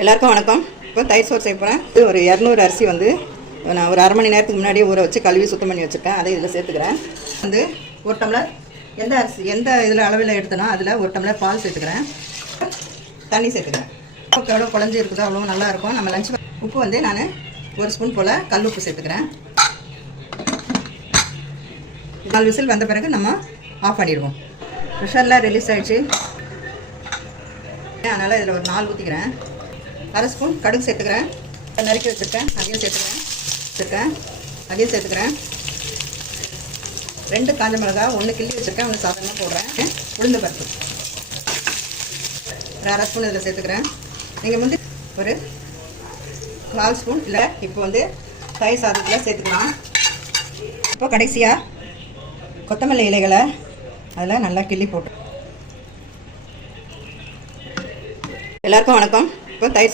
எல்லாருக்கும் வணக்கம். இப்போ தயிர் சோறு செய்ய போகிறேன். இது ஒரு 200 அரிசி வந்து நான் ஒரு அரை மணி நேரத்துக்கு முன்னாடியே ஊற வச்சு கழுவி சுத்தம் பண்ணி வச்சுருக்கேன். அதை இதில் சேர்த்துக்கிறேன். வந்து ஒரு டம்ளர் எந்த அரிசி எந்த இதில் அளவில் எடுத்தனோ அதில் ஒரு டம்ளர் பால் சேர்த்துக்கிறேன். தண்ணி சேர்த்துக்கிறேன். உப்பு எவ்வளோ குழஞ்சி இருக்குதோ அவ்வளோ நல்லாயிருக்கும். நம்ம லஞ்ச் உப்பு வந்து நான் ஒரு ஸ்பூன் போல் கல் உப்பு சேர்த்துக்கிறேன். 4 விசில் வந்த பிறகு நம்ம ஆஃப் பண்ணிடுவோம். ப்ரெஷர்லாம் ரிலீஸ் ஆகிடுச்சு. அதனால் இதில் ஒரு 4 ஊற்றிக்கிறேன். அரை ஸ்பூன் கடுகு சேர்த்துக்கிறேன். நறுக்கி வச்சுருக்கேன், அதையும் சேர்த்துக்கிறேன். 2 காஞ்ச மிளகா, 1 கிள்ளி வச்சுருக்கேன், 1 சாதாரணமாக போடுறேன். உளுந்து பருப்பு ஒரு அரை ஸ்பூன் இதில் சேர்த்துக்கிறேன். நீங்கள் வந்து ஒரு 4 ஸ்பூன் இல்லை. இப்போ வந்து தயிர் சாதத்தில் சேர்த்துக்கலாம். இப்போ கடைசியாக கொத்தமல்லி இலைகளை அதில் நல்லா கிள்ளி போட்டு. எல்லாருக்கும் வணக்கம். இப்போ தயிர்